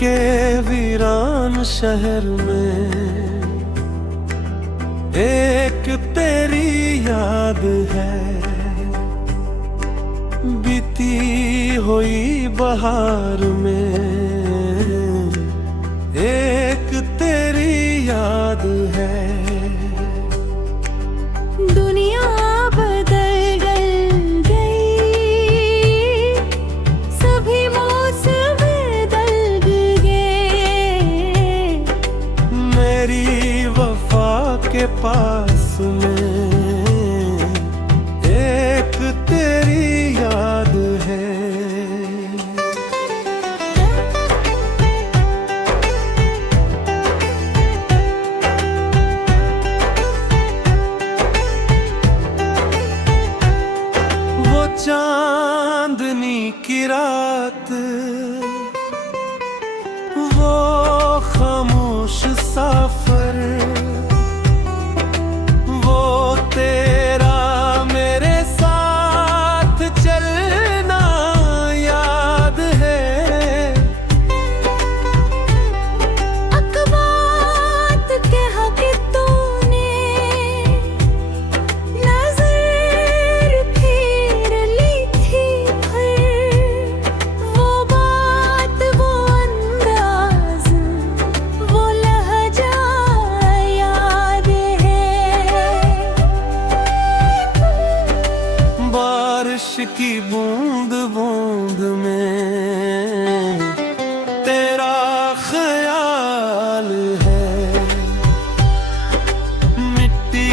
के वीरान शहर में एक तेरी याद है, बीती हुई बहार में एक तेरी याद है। दुनिया बदल गई, सभी मौसम बदल गए, मेरी वफा के पास में एक तेरी याद है। वो चांदनी की रात, वो खामोश सफर, वो तेरा मेरे साथ चलना याद है। अकबात कहा कि तूने नजर फेर ली थी, फिर वो बात, वो अंदाज, वो लहजा याद है। बारिश की बूंद बूंद में तेरा ख्याल है, मिट्टी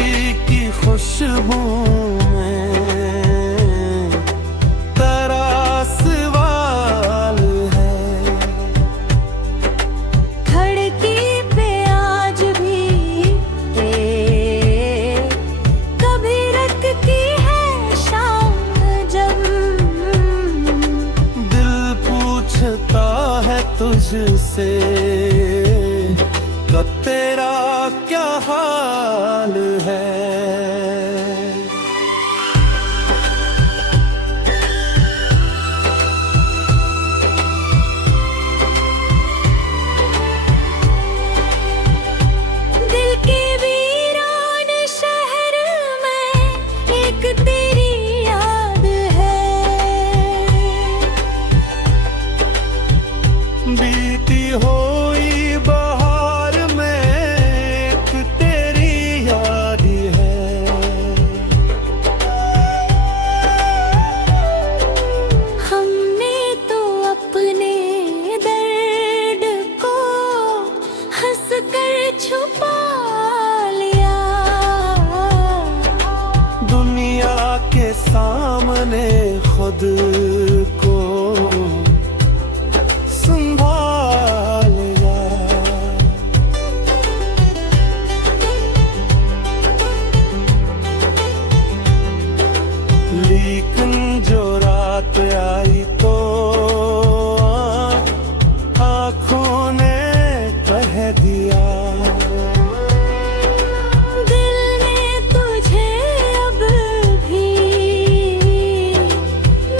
की खुशबू में तेरा सवाल है। खिड़की पे आज भी कभी रखती है शाम, जब दिल पूछता है तुझसे तो तेरा क्या हाल है। दिल के वीरान शहर में एक तेरी याद है। बीती हुई बहार में एक तेरी याद है। हमने तो अपने दर्द को हंस कर छुपा लिया, दुनिया के सामने खुद को संभाल लिया। लेकिन जो रात आई तो आँखों ने कह दिया, दिल ने तुझे अब भी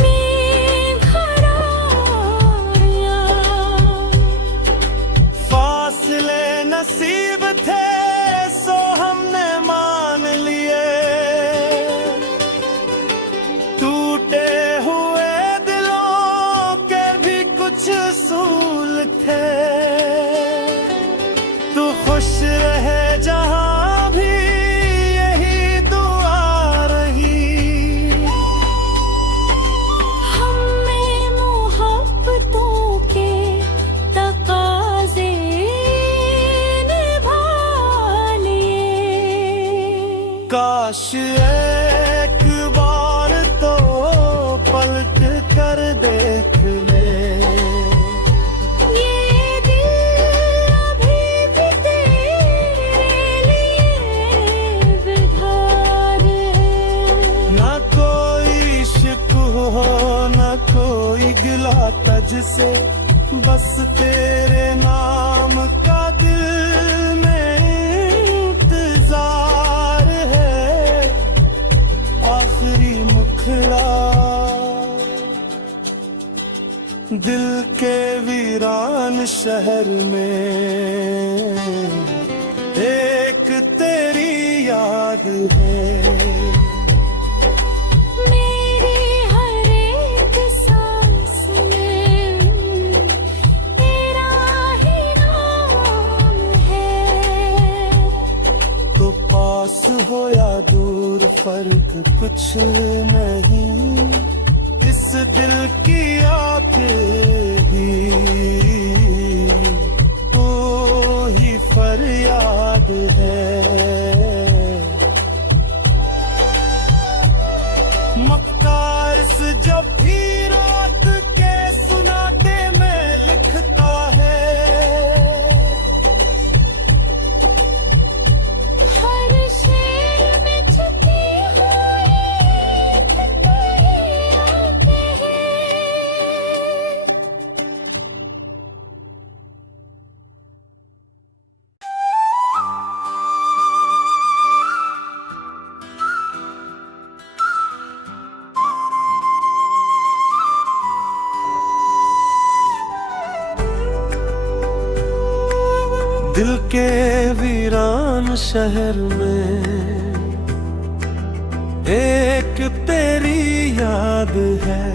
में भरा दिया। फासले नसीब थे सो हमने मान लिए, टूटे हुए दिलों के भी कुछ सूल थे। तू खुश रहे जहां भी यही दुआ रही। हमें मोहब्बतों के तकाज़े निभा लिए। काश एक बार तो पलट कर देख ले, ये दिल अभी भी तेरे लिए बेघर है। ना कोई इश्क हो ना कोई गिला तुझसे, बस तेरे नाम का दिल में इंतजार है। आखिरी मुखड़ा दिल के भी वीरान शहर में एक तेरी याद है। मेरी हर एक सांस में तेरा ही नाम है। तो पास हो या दूर फर्क कुछ नहीं, इस दिल की आंखें भी वो ही फरियाद है। मक्कार जब भी रात के सुनाते में लिखता है, हर शेर में छुपी हुई एक तेरी आंखें हैं। दिल के वीरान शहर में एक तेरी याद है।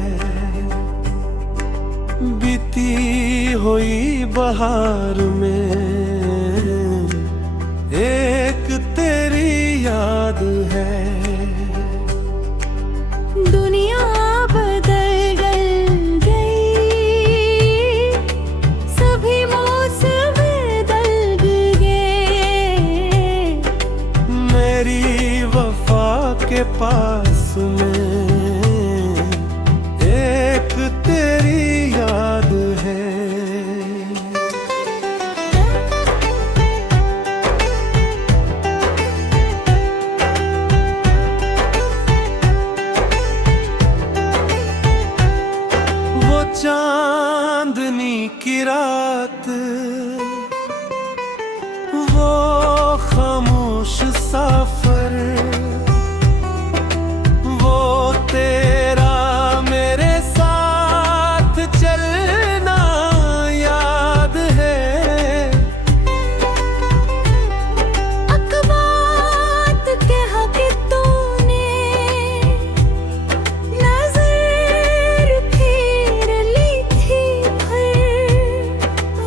बीती हुई बहार में एक तेरी याद है। दुनिया बदल गई, सभी मौसम बदल गए। मेरी वफा के पास में एक तेरी याद है। वो चांदनी की रात, वो खामोश सफर, वो तेरा मेरे साथ चलना याद है। अकबात कहा कि तूने नजर फेर ली थी, फिर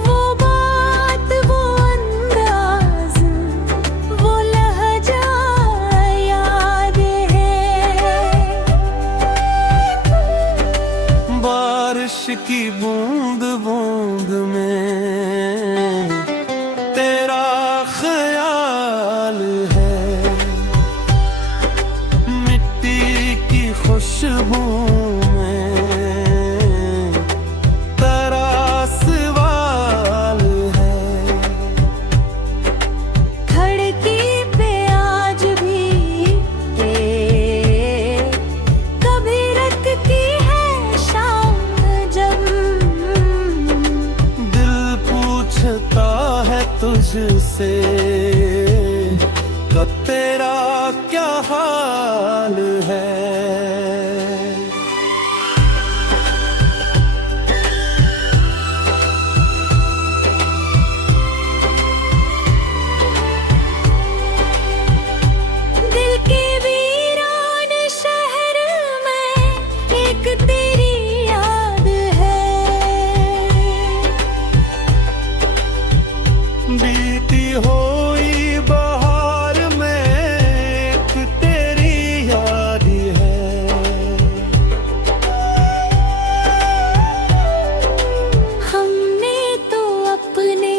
वो बात, वो अंदाज, वो लहजा याद है। बारिश की बूंद बूंद में तेरा ख्याल है। मिट्टी की खुशबू में तेरा सवाल है। खिड़की पे आज भी कभी रखती है शाम, जब दिल पूछता है तुझसे तो तेरा क्या हाल है। दिल के वीरान शहर में एक तेरी याद है। बीती हुई बहार में एक तेरी याद है। हमने तो अपने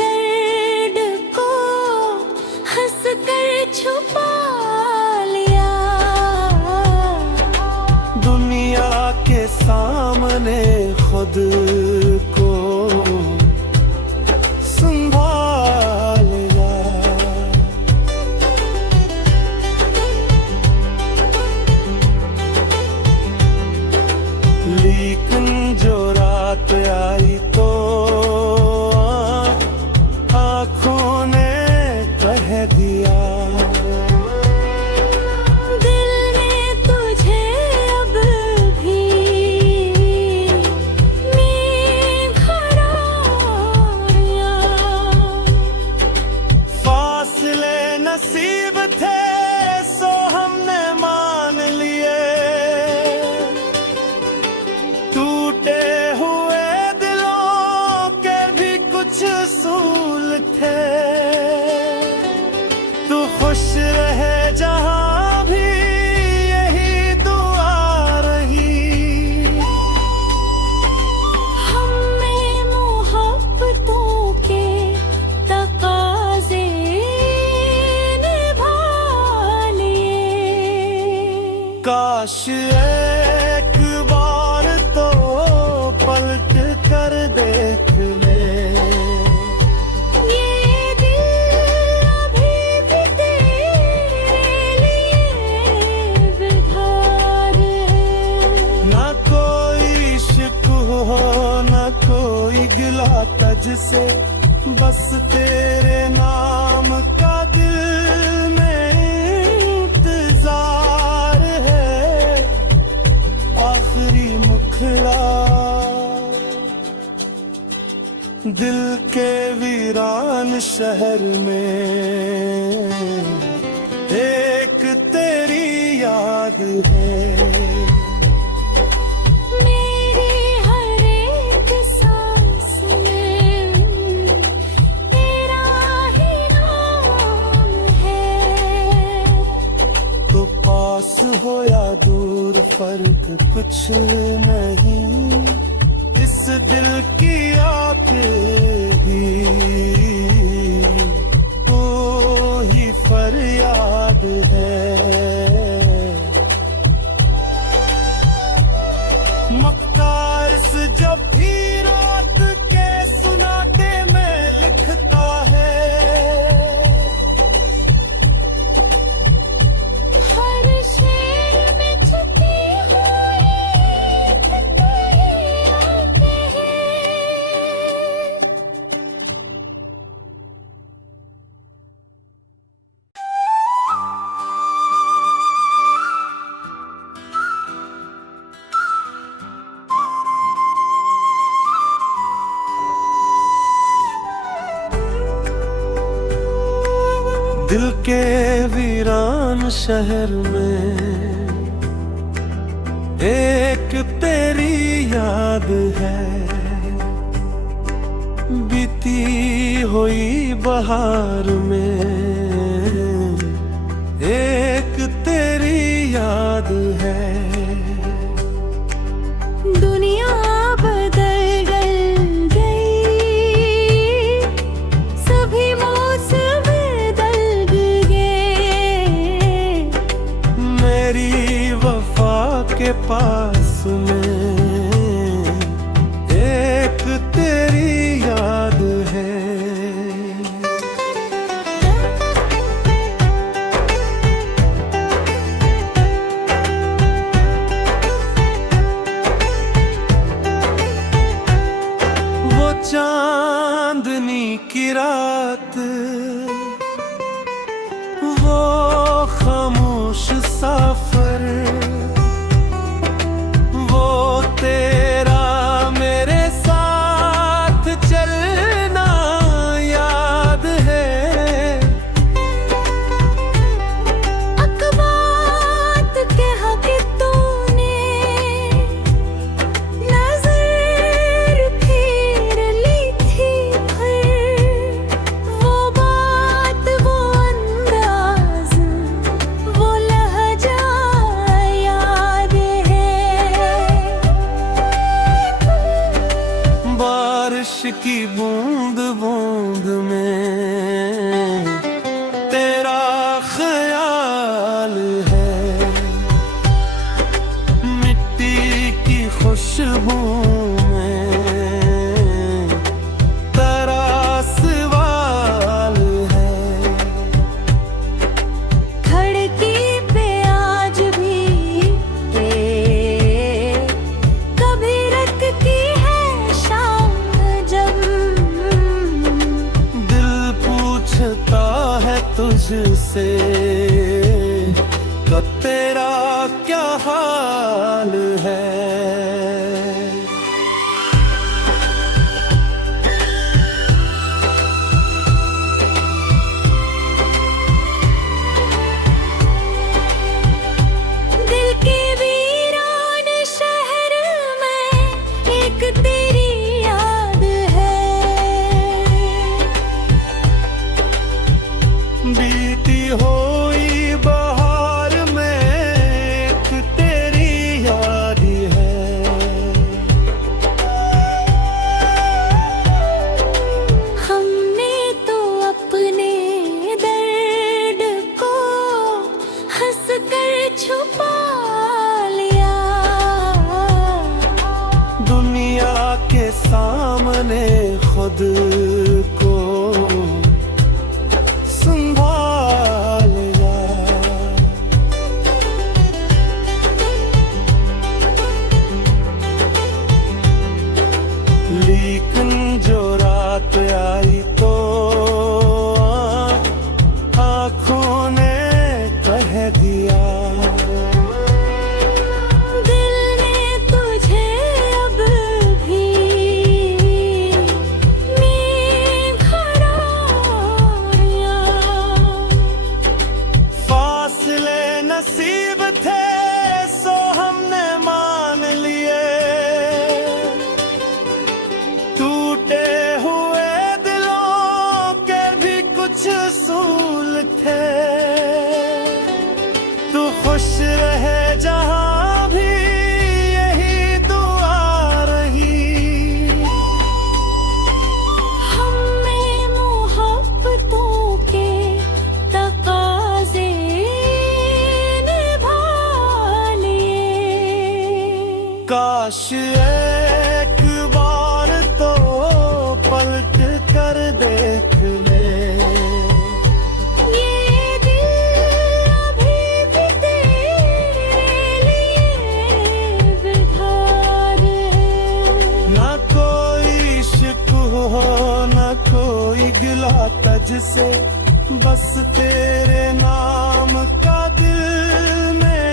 दर्द को हंस कर छुपा लिया। दुनिया के सामने खुद को संभाल कुछ असूल थे, तू खुश रहे जहां भी यही दुआ रही। हमें मोहब्बतों के तकाज़े निभा लिए। काश एक बार तो पलट कर देख ले, ये दिल अभी भी तेरे लिए बेघर है। ना कोई शिकवा हो ना कोई गिला तुझसे, बस तेरे नाम का दिल में इंतजार है। आखिरी मुखड़ा दिल के वीरान शहर में एक तेरी याद है। मेरी हर एक सांस में तेरा ही नाम है। तो पास हो या दूर फर्क कुछ नहीं, इस दिल की आग ही फरियाद है। मक्कार से जब भी रात के सुनाटे में लिखता है, हर शेर में छुपी हुई एक तेरी याद है। दिल के वीरान शहर में एक तेरी याद है। बीती हुई बहार में एक तेरी याद है। दुनिया बदल गई, सभी मौसम बदल गए। मेरी वफा के पास में एक तेरी याद है। वो चांदनी की रात, वो खामोश सफर, वो तेरा मेरे साथ चलना याद है। अकबात कहा कि तूने नजर फेर ली थी, फिर वो बात, वो अंदाज, वो लहजा याद है। बारिश की बूंद बूंद में तेरा ख्याल है। मिट्टी की खुशबू में तेरा सवाल है। खिड़की पे आज भी कभी रखती है शाम, जब दिल पूछता है तुझसे कि तेरा क्या हाल है। दिल के वीरान शहर में एक तेरी याद है। कर देख ले। ये दिल अभी भी तेरे लिए बेघर है। ना कोई शिकवा हो ना कोई गिला तुझसे, बस तेरे नाम का दिल में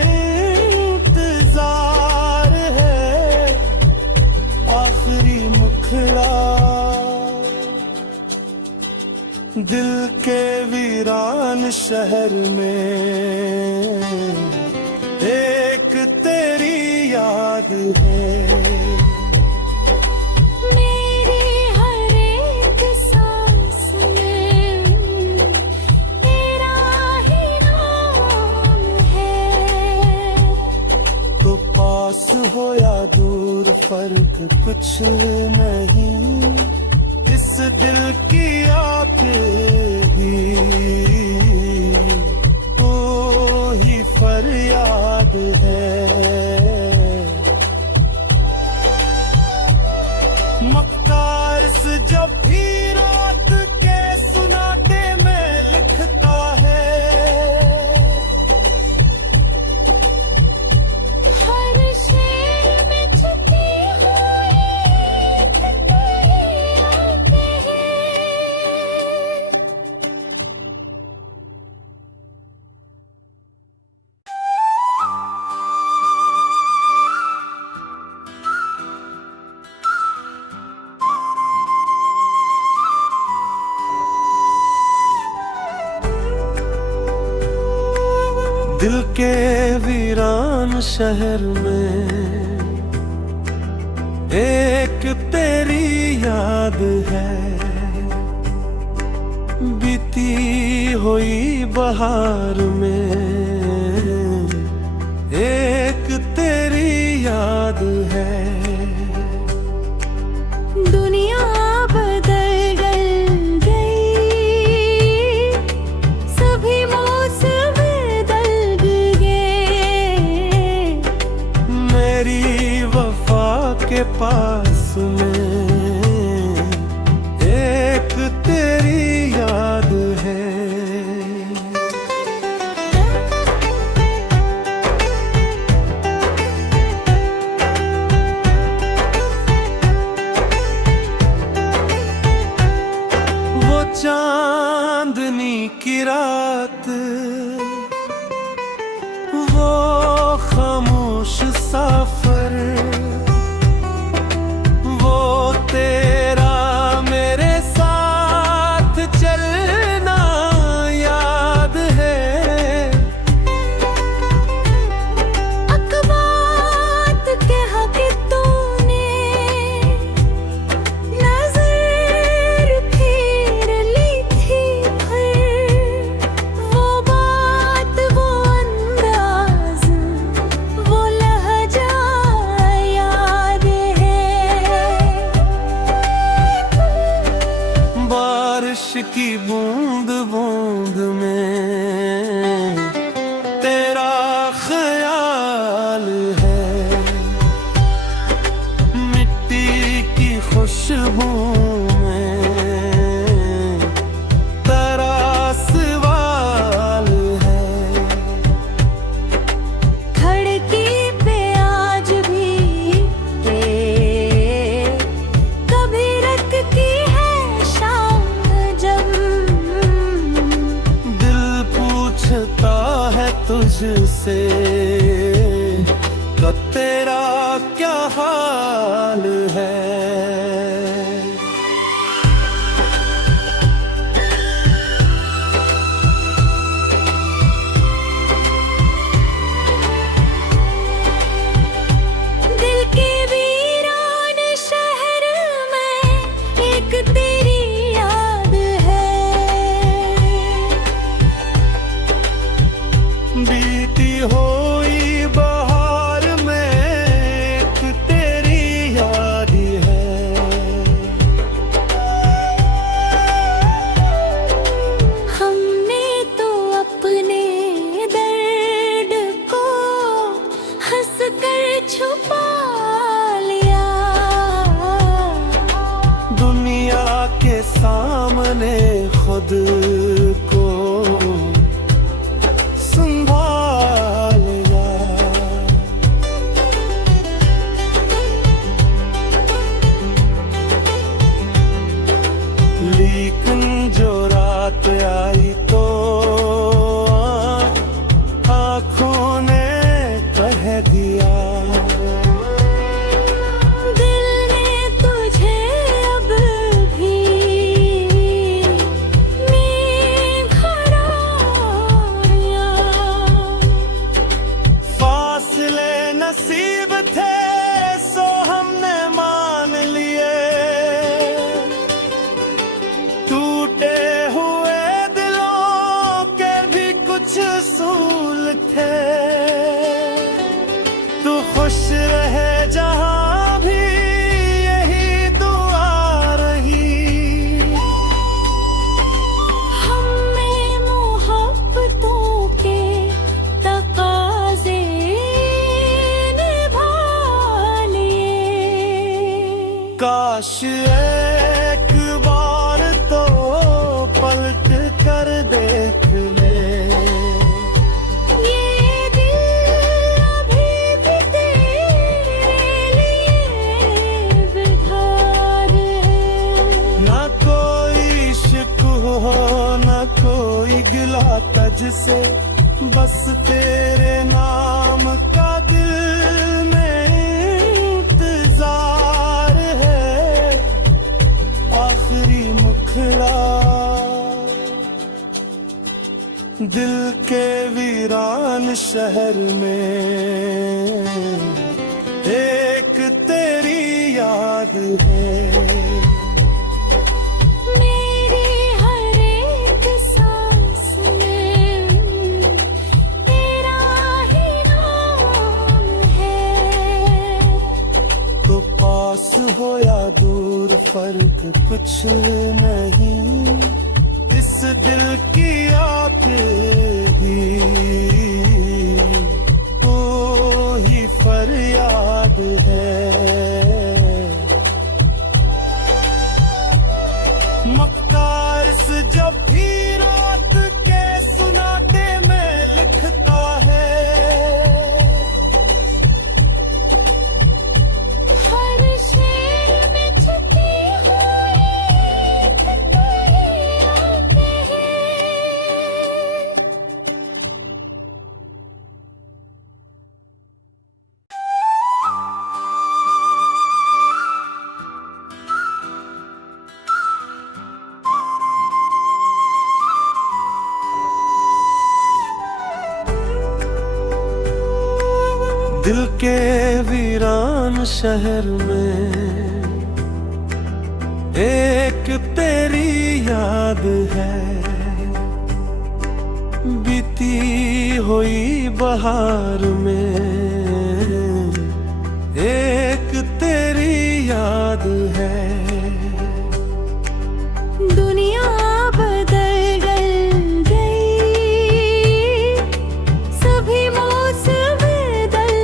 इंतजार है। आखिरी मुखड़ा दिल के वीरान शहर में, एक तेरी याद है। मेरी हर एक सांस में तेरा ही नाम है। तो पास हो या दूर फर्क कुछ नहीं, इस दिल की आखिरी तो ही फरियाद है। मक्कार से जब भी रात के सुनाटे में लिखता है, हर शेर में छुपी हुई तेरी आंखें हैं। दिल के वीरान शहर में एक तेरी याद है। बीती हुई बहार में एक तेरी याद है। दुनिया बदल गई, सभी मौसम बदल गए। मेरी वफा के पास में एक तेरी याद है। वो चांदनी की रात, वो खामोश सफर, वो तेरा मेरे साथ चलना याद है। अकबात कहा कि तूने नजर फेर ली थी, फिर वो बात, वो अंदाज, वो लहजा याद है। बारिश की बूंद बूंद में तेरा ख्याल है। मिट्टी की खुशबू में तेरा सवाल है। खिड़की पे आज भी कभी रखती है शाम, जब दिल पूछता है तुझसे तो तेरा क्या हाल है। दिल के वीरान शहर में एक तेरी याद है। बीती हो लेकिन जो रात आई तो आँखों ने कह दिया, दिल ने तुझे अब भी में भराया। फासले नसीब थे सो हमने मान लिए, टूटे हुए दिलों के भी कुछ सूल थे। तू खुश रहे जहां भी यही दुआ रही। हमें मोहब्बतों के तकाज़े निभा लिए। काश एक बार तो पलट कर देख ले, ये दिल अभी भी तेरे लिए बेघर है। ना कोई शिकवा हो ना कोई गिला तुझसे, बस तेरे नाम का दिल में इंतजार है। आखिरी मुखड़ा दिल के वीरान शहर में एक तेरी याद है। मेरी हर एक सांस में तेरा ही नाम है। तो पास हो या दूर फर्क कुछ नहीं, इस दिल की आग भी तो ही फरियाद है। मक्कार से जब भी रात के सुनाते में लिखता है, हर शेर में छुपी हुई एक तेरी याद है। दिल के वीरान शहर में एक तेरी याद है। बीती हुई बहार में एक तेरी याद है। दुनिया बदल गई, सभी मौसम बदल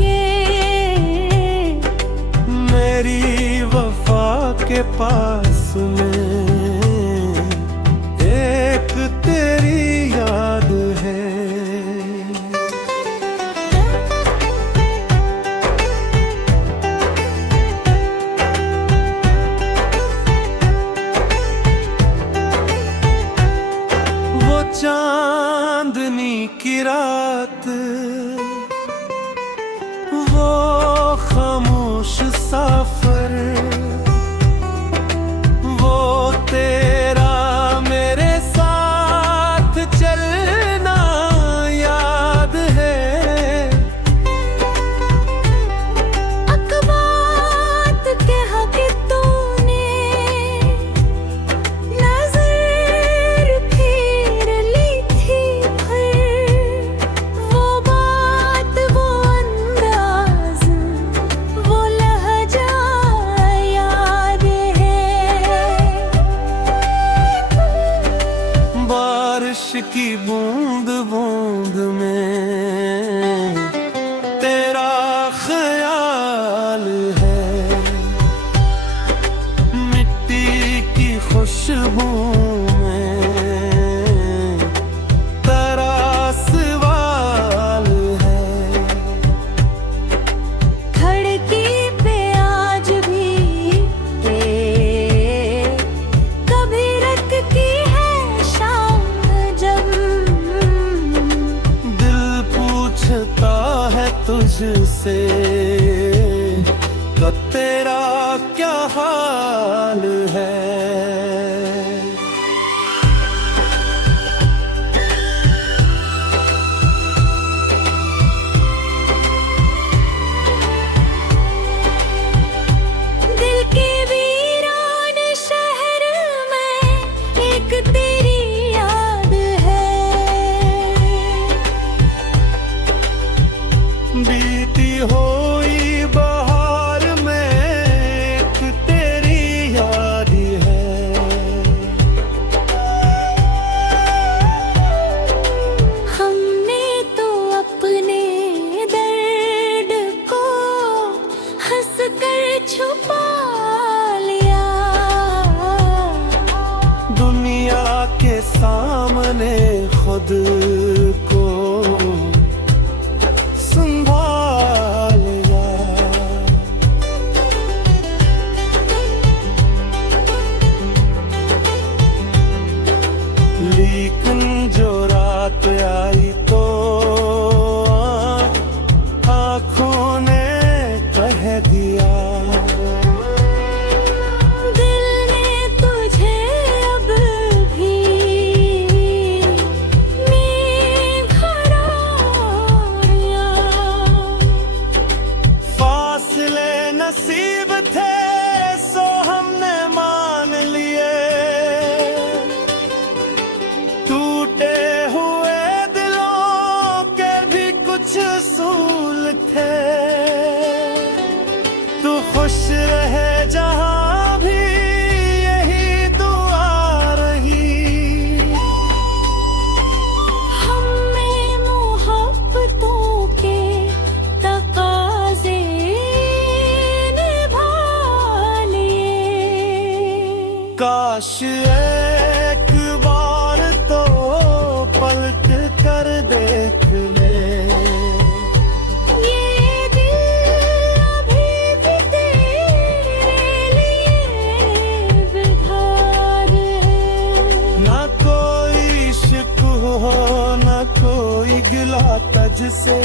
गए। मेरी वफा के पास में एक तेरी याद है। वो चांदनी की रात, वो खामोश सफर, वो तेरा मेरे साथ चलना याद है। अकबात कह के तूने नजर फेर ली थी फिर। वो बात वो अंदाज वो लहजा याद है। बारिश की बूंद बूंद में तेरा ख्याल है। मिट्टी की खुशबू में तेरा सवाल है। खिड़की पे आज भी कभी मुझसे तो तेरा क्या हाल है। दिल के वीरान शहर में एक तेरी याद है। बीती हुई बहार में एक तेरी याद है। हमने तो अपने दर्द को हंस कर छुपा लिया। दुनिया के सामने खुद को संभाल लिया। लेकिन जो रात आई तो आँखों ने कह दिया दिल ने तुझे अब भी निखरा। फासले नसीब थे सो हमने मान लिए। टूटे हुए दिलों के भी कुछ सूल थे। तू खुश रहे जहां भी यही दुआ रही। हमें मोहब्बतों के तकाज़े निभा लिए। काश एक बार तो पलट कर देख ले। ये दिल अभी भी तेरे लिए बेघर है। ना कोई शिकवा ना कोई गिला तुझसे,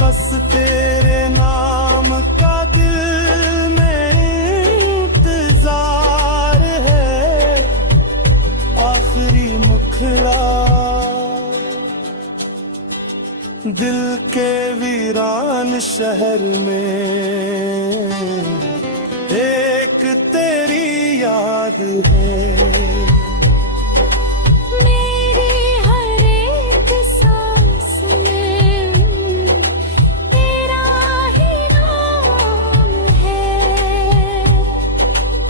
बस तेरे नाम का दिल में इंतजार है। आखिरी मुखड़ा दिल के वीरान शहर में एक तेरी याद है। मेरी हर एक सांस में तेरा ही नाम है।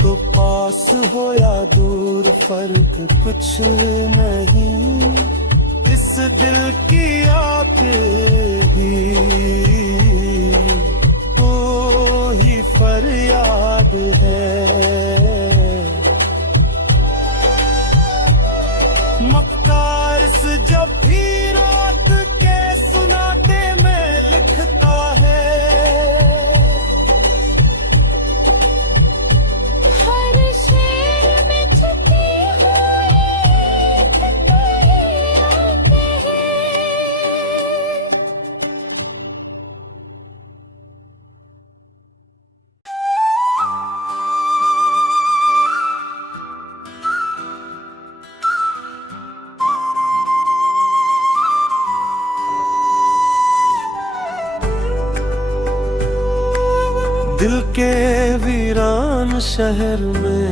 तो पास हो या दूर फर्क कुछ नहीं। इस दिल की आग भी वो ही फरियाद है। मक्कार से जब भी रात के सुनाते में लिखता है। हर शेर में छुपी हुई एक तेरी याद है। दिल के वीरान शहर में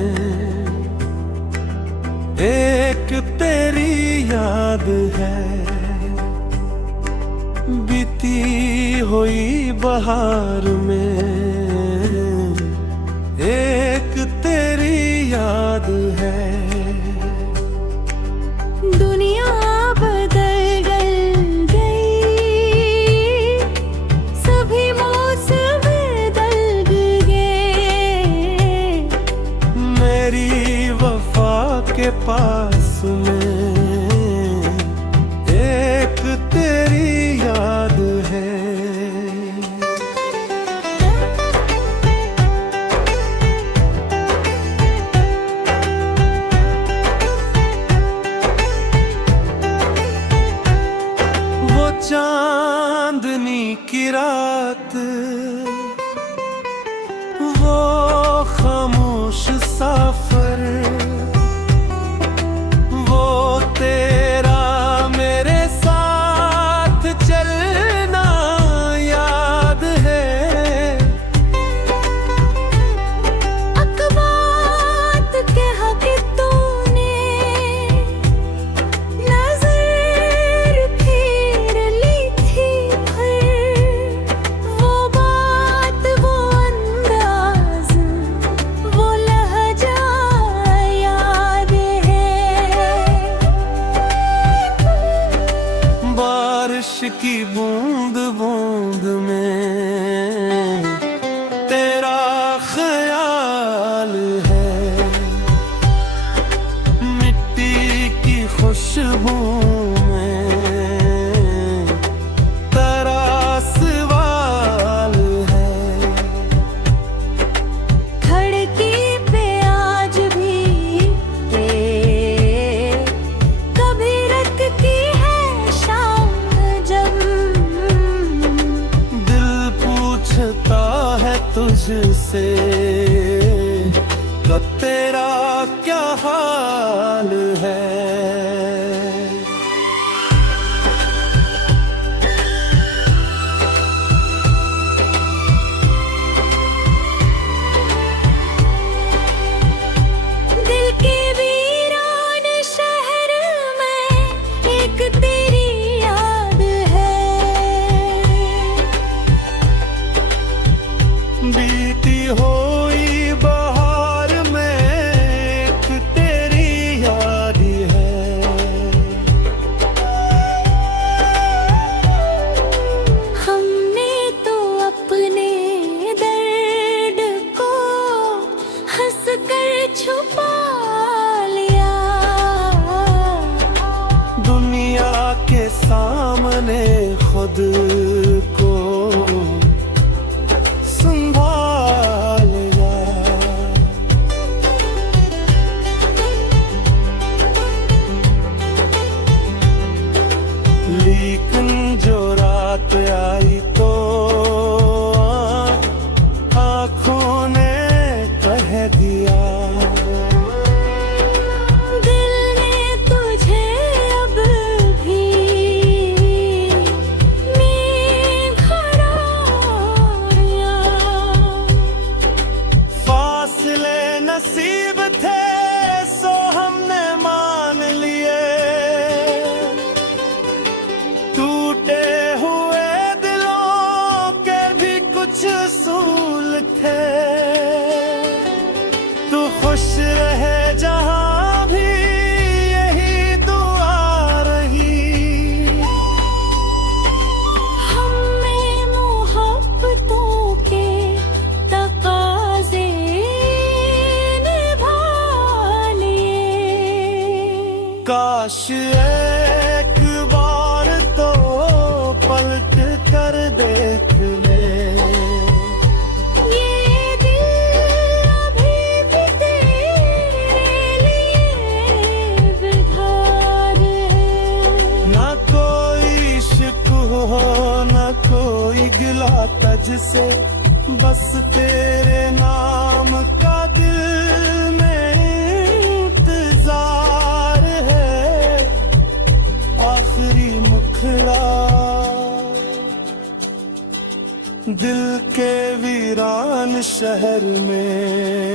एक तेरी याद है। बीती हुई बहार में एक तेरी याद है। दुनिया बदल गई, सभी मौसम बदल गए। मेरी वफा के पास में एक तेरी याद है। चांदनी की रात हाल है। दिल के वीरान शहर में एक तेरी याद है। बीती हुई बहार में एक तेरी याद है। हमने तो अपने दर्द को हंस कर छुपा लिया। दुनिया के सामने खुद को संभाल लिया। लेकिन जो रात आई तो आँखों ने कह दिया, दिल ने तुझे अब भी निखरा। फासले नसीब थे सो हमने मान लिए। टूटे हुए दिलों के भी कुछ असूल थे। तू खुश रहे जहां भी यही दुआ रही। हमें मोहब्बतों के तकाज़े निभा लिए। काश एक बार तो पलट कर देख ले। ये दिल अभी भी तेरे लिए बेघर है। ना कोई शिकवा हो ना कोई गिला तुझसे, बस तेरे नाम का दिल में इंतजार है। आखिरी मुखड़ा दिल के वीरान शहर में।